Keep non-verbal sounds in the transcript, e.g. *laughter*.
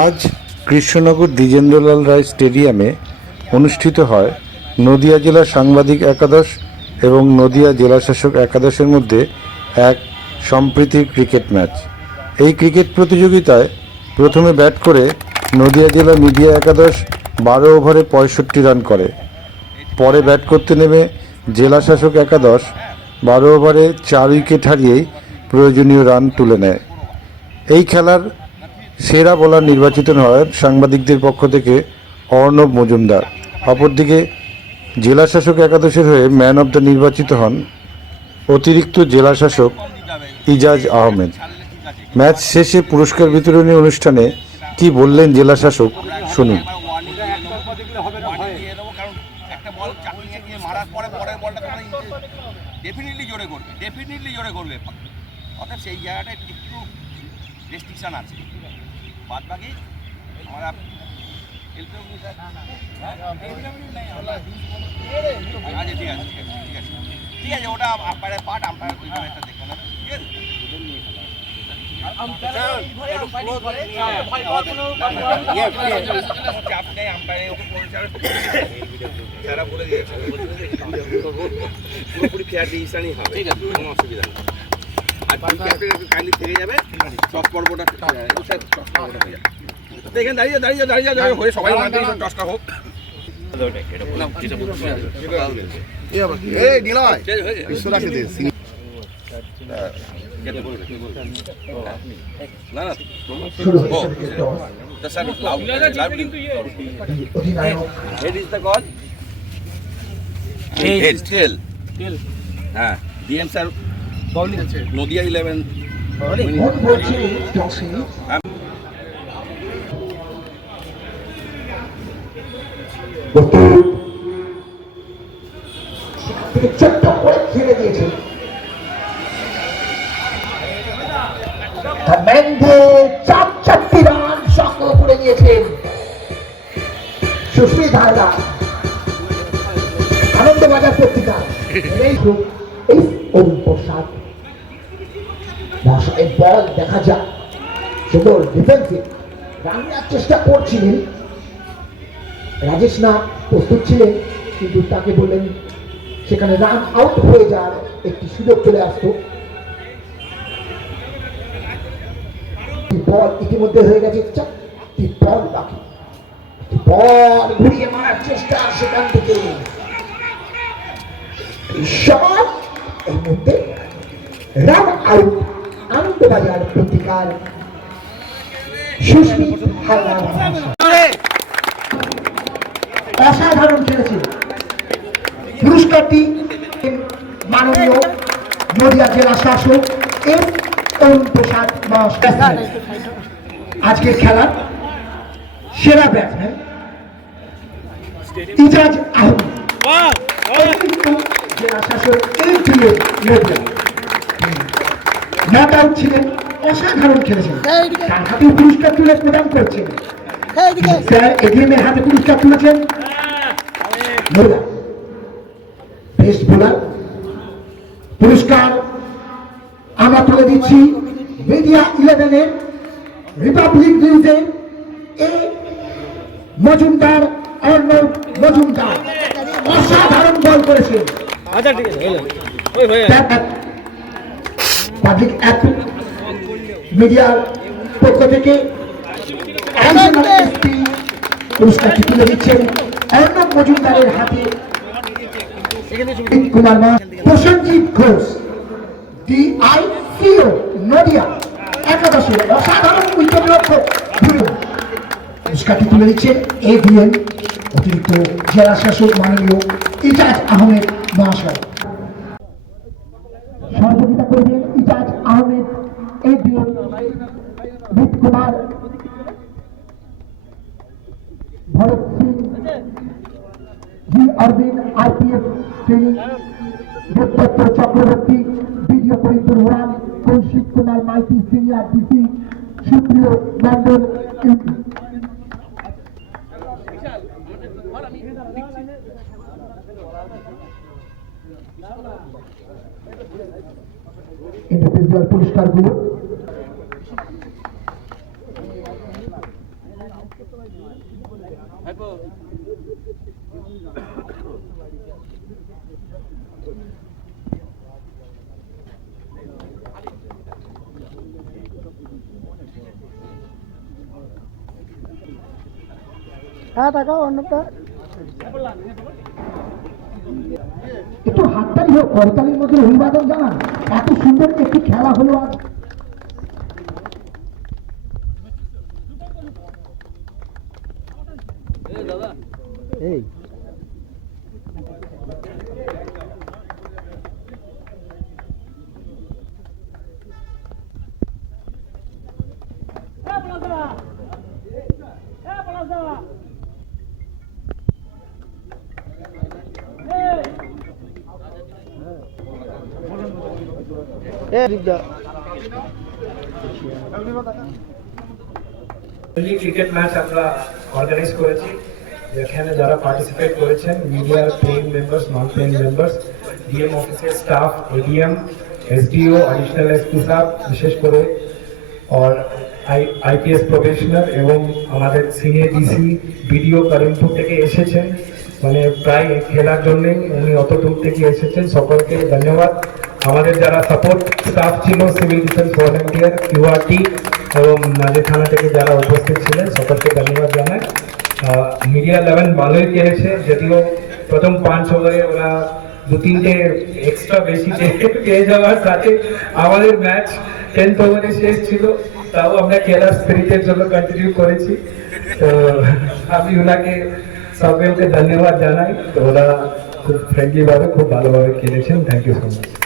আজ কৃষ্ণনগর দ্বিজেন্দ্রলাল রায় স্টেডিয়ামে অনুষ্ঠিত হয় নদিয়া জেলা সাংবাদিক একাদশ এবং নদিয়া জেলাশাসক একাদশের মধ্যে এক সম্প্রীতির ক্রিকেট ম্যাচ। এই ক্রিকেট প্রতিযোগিতায় প্রথমে ব্যাট করে নদিয়া জেলা মিডিয়া একাদশ বারো ওভারে পঁয়ষট্টি রান করে। পরে ব্যাট করতে নেমে জেলাশাসক একাদশ বারো ওভারে চার উইকেট হারিয়েই প্রয়োজনীয় রান তুলে নেয়। এই খেলার সেরা বোলার নির্বাচিত হয় সাংবাদিকদের পক্ষ থেকে অর্ণব মজুমদার। অপরদিকে, জেলাশাসক একাদশের হয়ে ম্যান অব দ্য নির্বাচিত হন অতিরিক্ত জেলাশাসক ইজাজ আহমেদ। ম্যাচ শেষে পুরস্কার বিতরণী অনুষ্ঠানে কি বললেন শুনুন। পরের বলটা তোমরা ডেফিনেটলি জোরে করবে ডেফিনেটলি জোরে করবে অর্থাৎ সেই জায়গাটায় একটু আছে। বাদ বাকি আমরা আচ্ছা আছে, ঠিক আছে ঠিক আছে। ঠিক আছে, ওটা আম্পায়ারের পার্ট আম্পায়ার একটা দেখবে না ঠিক আছে? পুরোপুরি ফেয়ার ডিসিশনই হবে ঠিক আছে, কোনো অসুবিধা নেই। আর দুই ক্যাপ্টেন একটু কাইন্ডলি থেকে যাবে। সব পর্বটা স্যার পর্বটা হয়ে যাবে। তো এখানে দাঁড়িয়ে দাঁড়িয়ে দাঁড়িয়ে দাঁড়িয়ে হয়ে সবাই মানতে টসটা হোক না না head is the god head tail হ্যাঁ ডিএম স্যার নদিয়া ইলেভেন ছোট্ট করে ছেড়ে দিয়েছে। ম্যান্ডে চার চারটি রান সংগ্রহ করে নিয়েছেন সুস্মিত হায়দার। আনন্দবাজার পত্রিকা। *laughs* এই প্রসাদ। মহাশয় বল দেখা যাক। সুন্দর ডিফেন্সিভ রান নেওয়ার চেষ্টা করছিলেন। রাজেশ না প্রস্তুত ছিলেন, কিন্তু তাকে বললেন, সেখানে রান আউট হয়ে যাওয়ার একটি সুযোগ চলে আসতো। বল ইতিমধ্যে হয়ে গেছে চারটি বল বাকি। বল ঘুরিয়ে মারার চেষ্টা সেখান থেকে। শট এই মুহূর্তে রান আউট আনন্দবাজার পত্রিকার সুস্মিত হালদার অসাধারণ খেলেছে পুরস্কারটি মাননীয় নদিয়া জেলা শাসক এম অরুণ প্রসাদ মহাশয়। আজকের খেলার সেরা ব্যাটসম্যান ইজাজ আহমেদ। জেলা শাসক এম প্রিয় নদিয়া। নট ছিলেন অসাধারণ খেলেছেন। তার হাতে পুরস্কার তুলে প্রদান করছেন। স্যার হাতে পুরস্কার তুলেছেন। বেস্ট বোলার পুরস্কার আমরা তুলে দিচ্ছি মিডিয়া ইলেভেনের রিপাবলিক নিউজের এ মজুমদার অর্ণব মজুমদার। অসাধারণ বল করেছে পাবলিক মিডিয়ার পক্ষ থেকে পুরস্কারটি তুলে দিচ্ছেন। অর্ণব মজুমদারের হাতে কুমার প্রসেনজিৎ ঘোষ, ডিআইসিও, নদিয়া একাদশের অসাধারণ উইকেট রক্ষক ধুলো পুরস্কারটি তুলে দিচ্ছেন এভিএন, অতিরিক্ত জেলা শাসক মাননীয় ইজাজ আহমেদ মহাশয় সহযোগিতা করবেন ইজাজ আহমেদ এভিএন beep Kumar Bharat Singh ji Arvind IPS training Debdutta Chakraborty BDO Karimpur one Koushik Kumar Maity, senior DC Supriyo Mondal individual পুরস্কারগুলো একটু হাততালি হোক করতালির মধ্যে অভিবাদন জানান। এত সুন্দর একটি খেলা হলো আজ। ফ্রেন্ডলি ক্রিকেট ম্যাচ আমরা অর্গানাইজ করেছি। যেখানে যারা পার্টিসিপেট করেছেন মিডিয়ার paying members non paying members DM অফিসের staff ADM SDO additional SP সাহেব বিশেষ করে और আই আইপিএস প্রফেশনাল এবং আমাদের সিনিয়র ডিসি বিডিও কারিমপুর থেকে এসেছেন। মানে প্রায় খেলার জন্যই উনি অত দূর থেকে এসেছেন। সকলকে ধন্যবাদ। আমাদের যারা সাপোর্ট স্টাফ ছিল সিভিল ডিফেন্স ভলেন্টিয়ার ইউআরটি এবং মাঝে থানা থেকে যারা উপস্থিত ছিলেন, সকলকে ধন্যবাদ জানাই। মিডিয়া লেভেন ভালোই খেলেছে যদিও প্রথম পাঁচ ওভারে ওরা দু তিনটে এক্সট্রা বেশি পেয়ে- যাওয়ার সাথে আমাদের ম্যাচ টেন্থ ওভারে শেষ ছিল, তাও আমরা খেলার স্পিরিটের জন্য কন্টিনিউ করেছি। তো আমি ওনাকে সকলকে ধন্যবাদ জানাই। তো ওরা খুব ফ্রেন্ডলি ভাবে, খুব ভালোভাবে খেলেছেন। Thank you so much